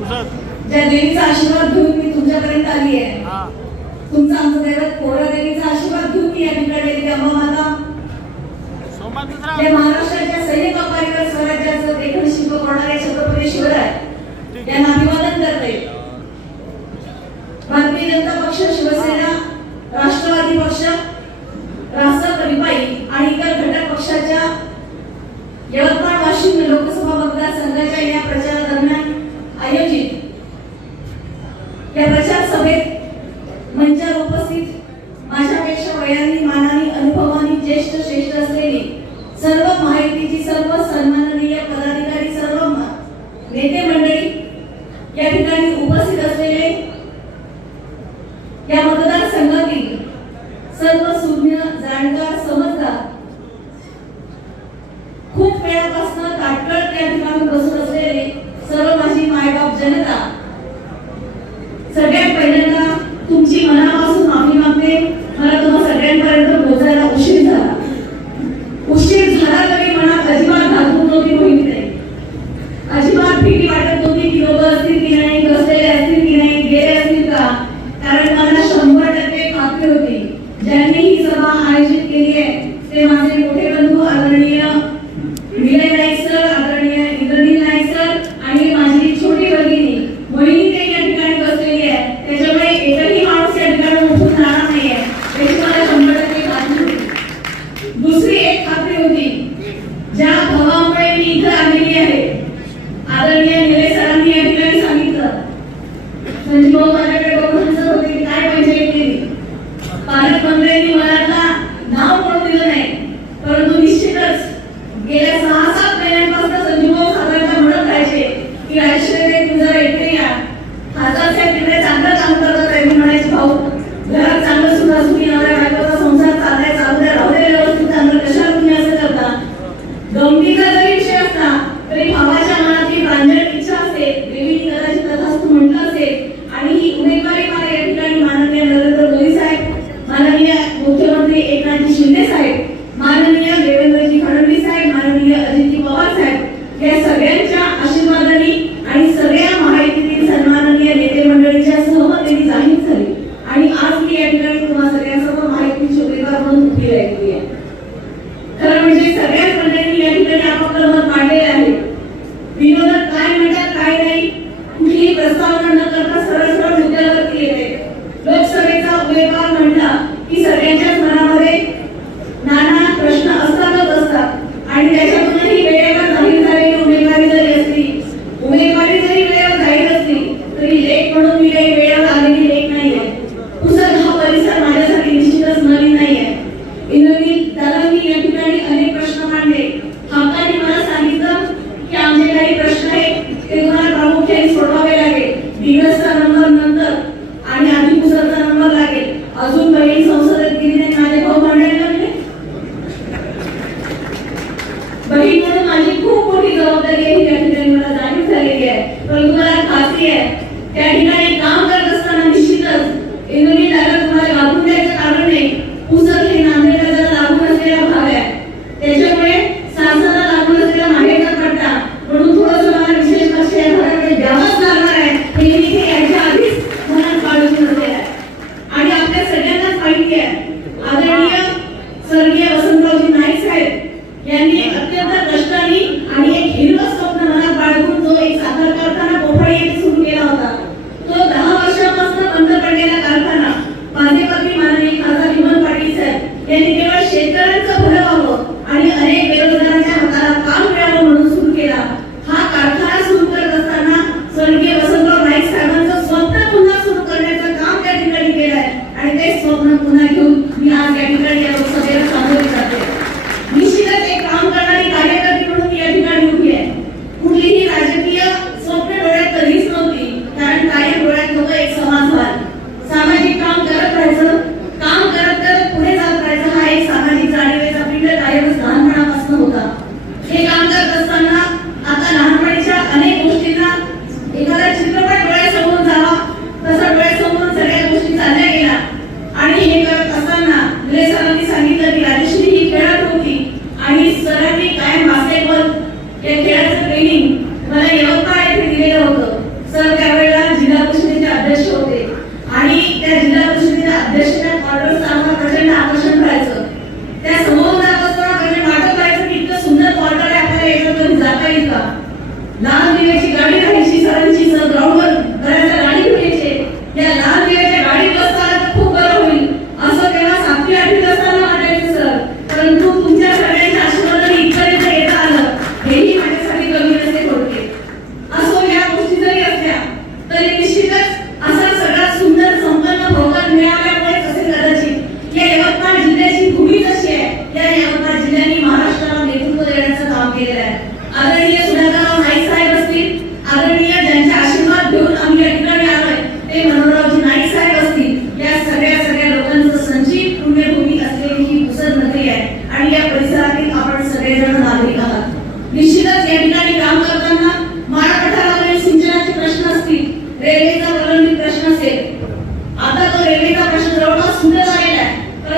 ज्या देवीचा आशीर्वाद घेऊन मी तुमच्यापर्यंत आली आहे. तुमचा आमचं दैवत कोरा देवीचा आशीर्वाद घेऊन मी या ठिकाणी आली अम्मा माता. या महाराष्ट्राच्या सैनिक अपारीवर स्वराज्याचं देखील शिल्प कोणारे छत्रपती शिवराय. यांना अभिवादन करते. भारतीय जनता पक्ष शिवसेना राष्ट्रवादी पक्ष राष्ट्र रिपाई आणि इतर घटक पक्षाच्या यवतमाळ वाशिम लोकसभा मतदारसंघाच्या या प्रचारादरम्यान या प्रचार सभेत मंचावर उपस्थित माझ्यापेक्षा वयाने मानाने अनुभवाने ज्येष्ठ श्रेष्ठ असलेले सर्व माहितीची सर्व सन्माननीय पदाधिकारी सर्व नेते मंडळी या ठिकाणी उपस्थित असलेले या मतदार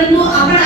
জন্য আমরা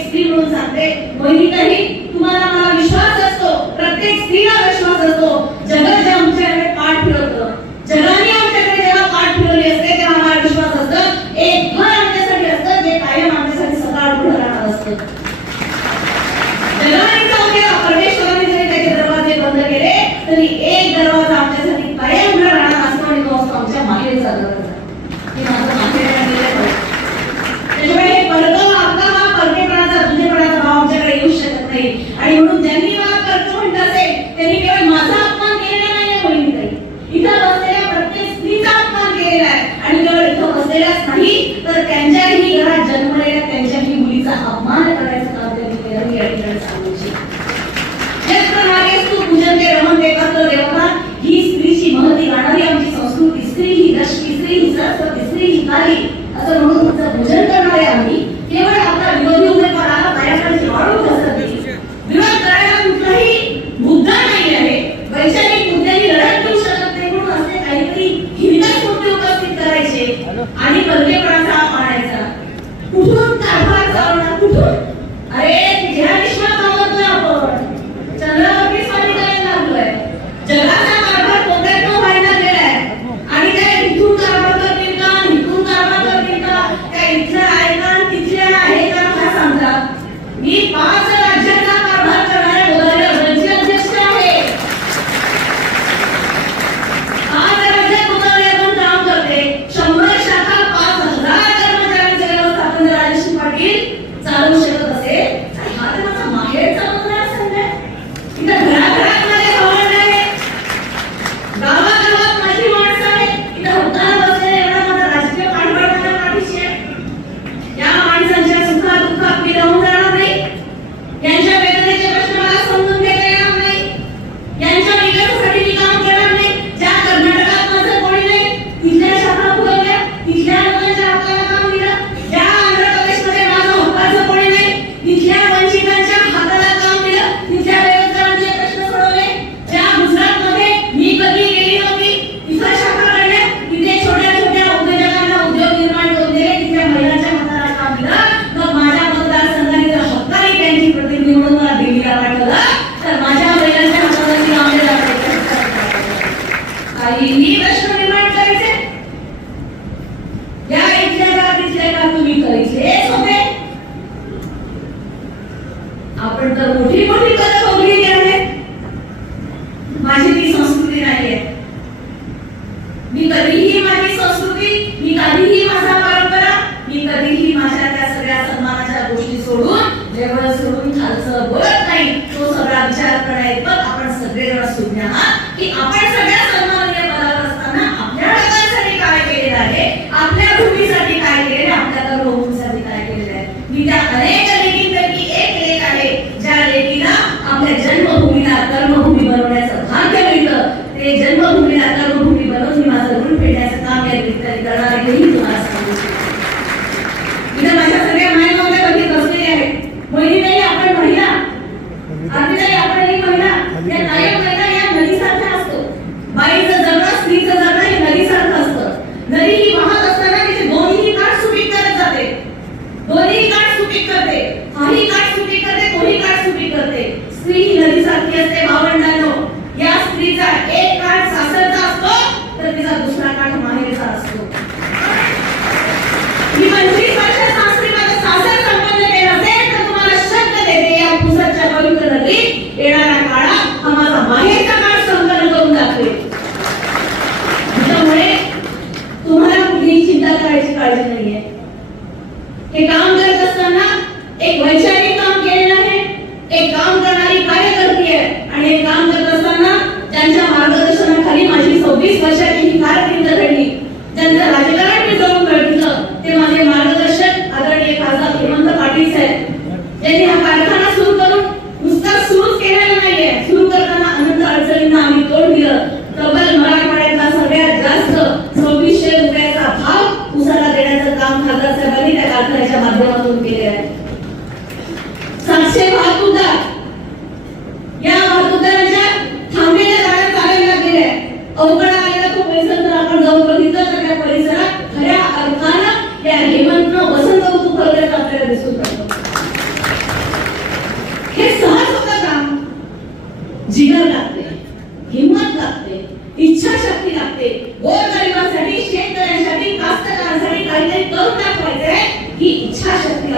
प्रत्येक स्त्री म्हणून सांगते बहिणीतही तुम्हाला मला विश्वास असतो प्रत्येक स्त्रीला विश्वास असतो. जगत दोन्ही काठ सुपीक करते? काही काठ सुपीक करते कोणी काठ सुपीक करते? स्त्री ही नदी सारखी असते भावंडांनो. या स्त्रीचा एक काठ सासरचा असतो तर तिचा दुसरा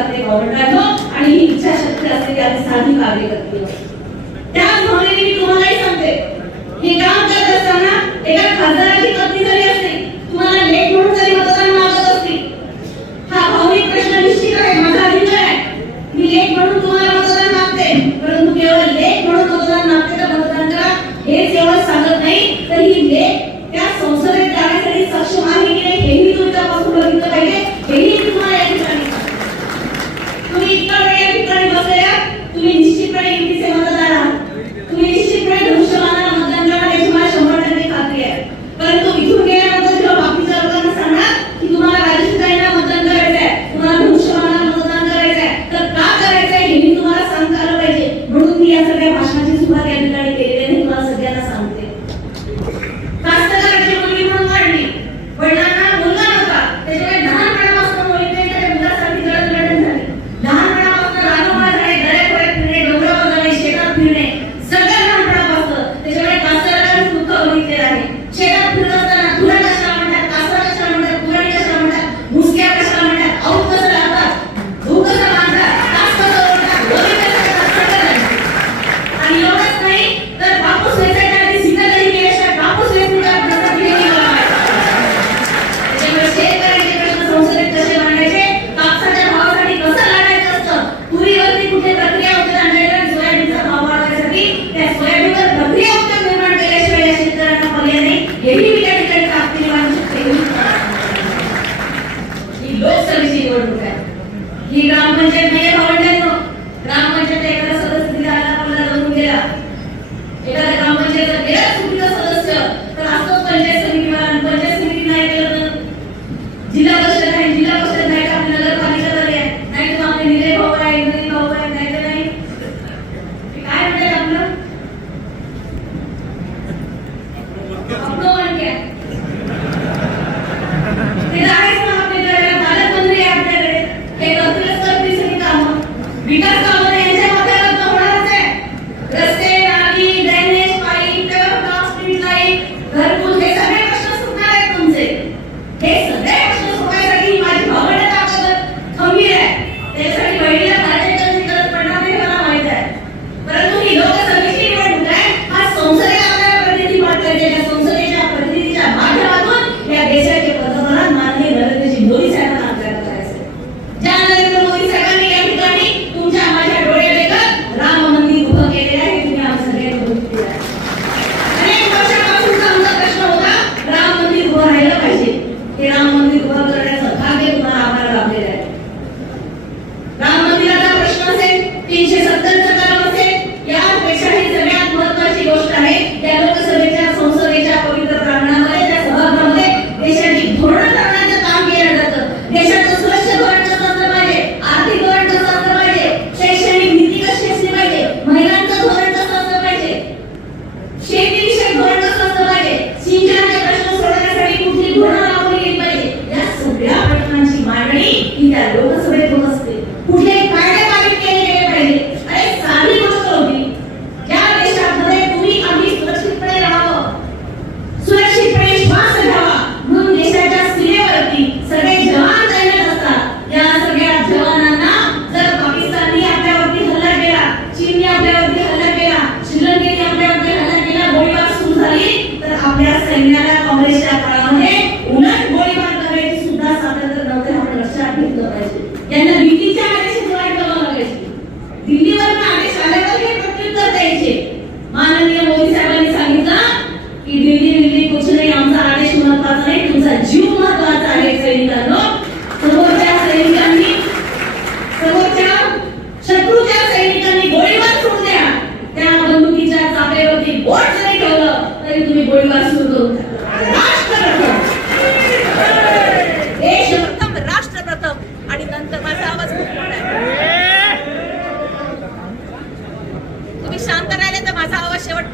जाते गव्हर्नमेंट आणि ही इच्छाशक्ती असते त्याने साधी कार्य करते. त्या भावनेने मी तुम्हालाही सांगते. हे काम करत असताना एका खासदाराची पत्नी जरी असते तुम्हाला लेट म्हणून जरी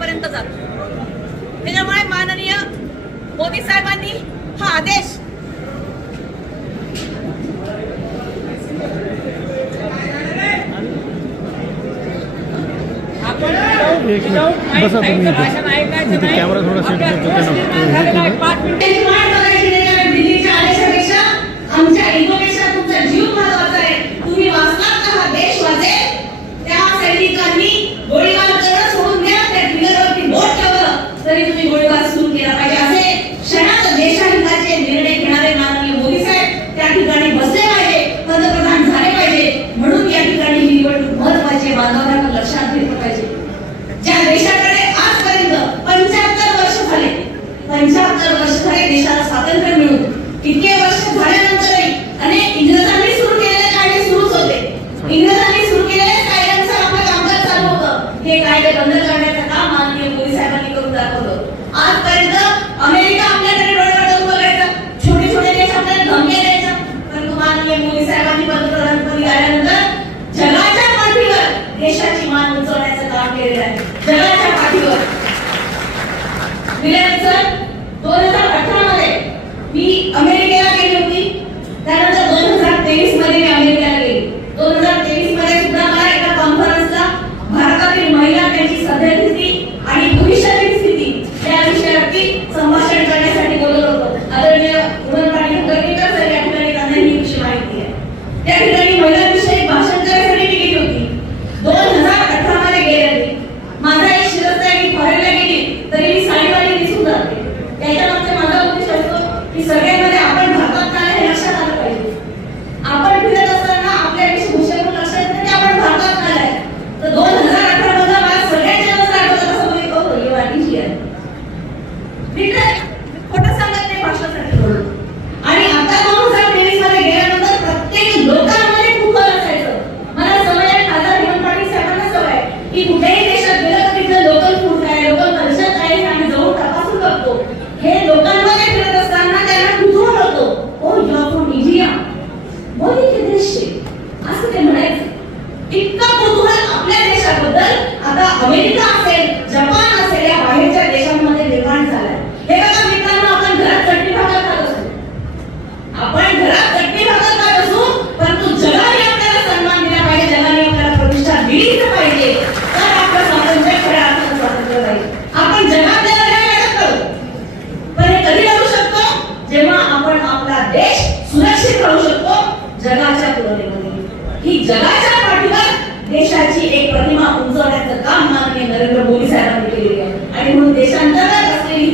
पर्यंत जातो. त्याच्यामुळे माननीय मोदी साहेबांनी हा आदेश कॅमेरा थोडा सेट करतो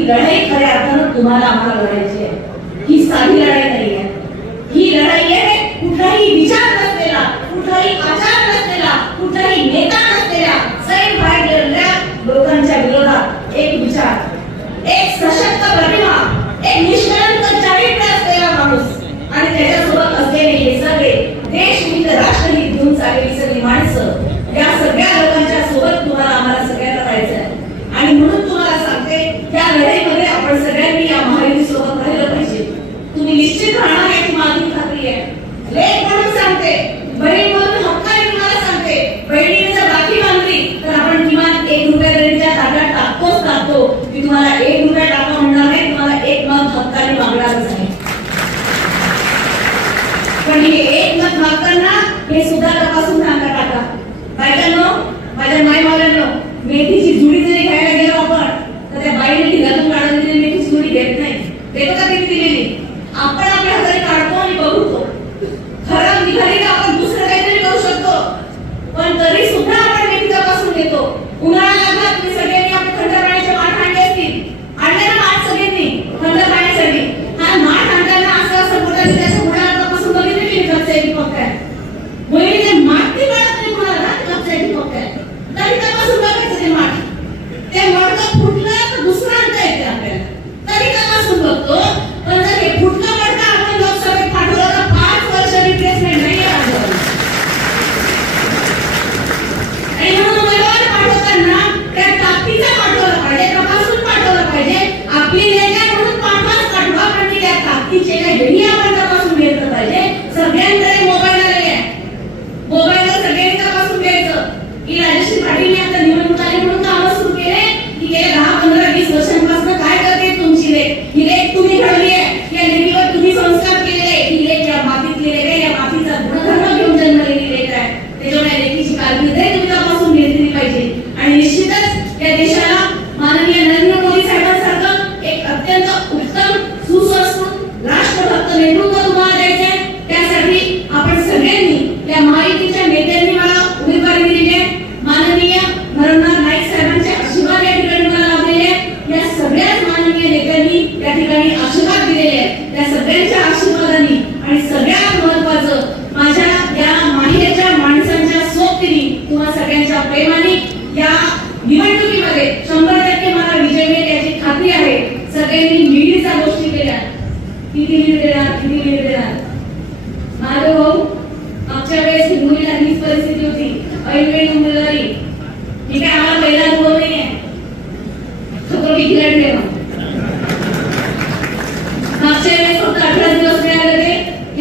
लढाई खऱ्या अर्थानं तुम्हाला आम्हाला लढायची आहे. ही साधी लढाई नाही आहे ही लढाई आहे कुठलाही विचार नसलेला कुठलाही आचार नसलेला कुठलाही नेता नसलेल्या लोकांच्या विरोधात एक विचार एक सशक्त पर ये एक मत मत करना ये सुधा तपासून सांगा काका बायकांनो माझ्या माय கொடுக்கும்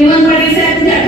Human body is